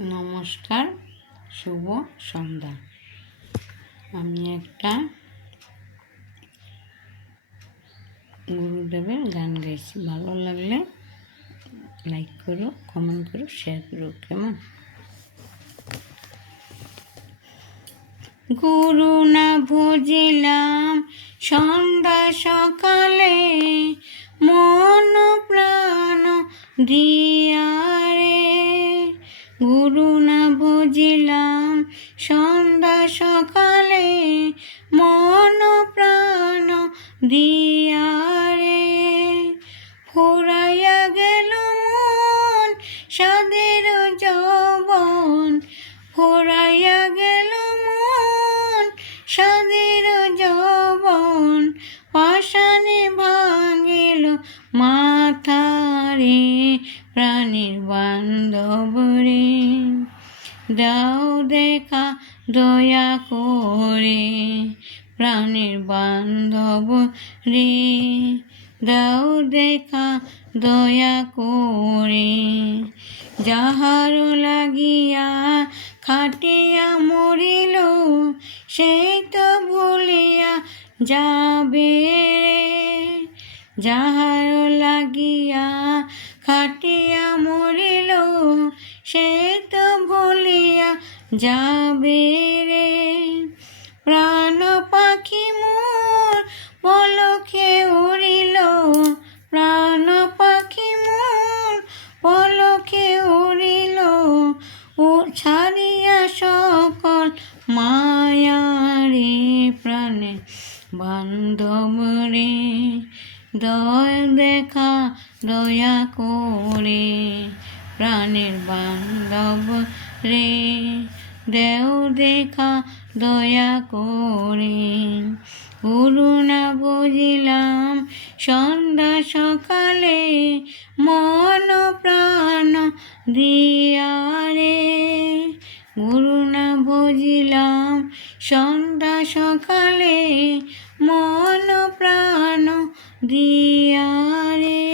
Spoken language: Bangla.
নমস্কার, শুভ সন্ধ্যা। আমি একটা গুরুদেবের গান গাইছি। ভালো লাগলে লাইক করো, কমেন্ট করো, শেয়ার করো। কেমন? গুরু না ভজিলাম সন্ধ্যা সকালে, মন প্রাণ দিয়া রে। গুরু না ভজিলাম সন্ধ্যা সকালে, মন প্রাণ দিয়া রে। ফুরাইয়া গেল মন সাদের যৌবন, ফুরাইয়া গেল মন সাদের যৌবন। পাষাণে ভাঙিল মাথারে, প্রাণের বান্ধব রে। দাও দেখা দয়া করে, প্রাণের বান্ধব রে। দাও দেখা দয়া করে। যাহার লাগিয়া খাটিয়া মরিল, সেই তো ভুলিয়া যাবে রে। যাহার লাগিয়া খাটিয়া মরিল, সেই তো ভুলিয়া যাবে রে। প্রাণ পাখি মোর পলকে উড়িল, প্রাণ পাখি মোর পলকে উড়িল। ও ছাড়িয়া সকল মায়া রে, প্রাণে বান্ধব রে। দয়া দেখা দয়া করে, প্রাণের বান্ধব রে। দেও দেখা দয়া করে। গুরু না বুঝিলাম সন্ধ্যা সকালে, মন প্রাণ দিয়া রে। গুরু না বুঝিলাম সন্ধ্যা সকালে, মন প্রাণ দিয়া রে।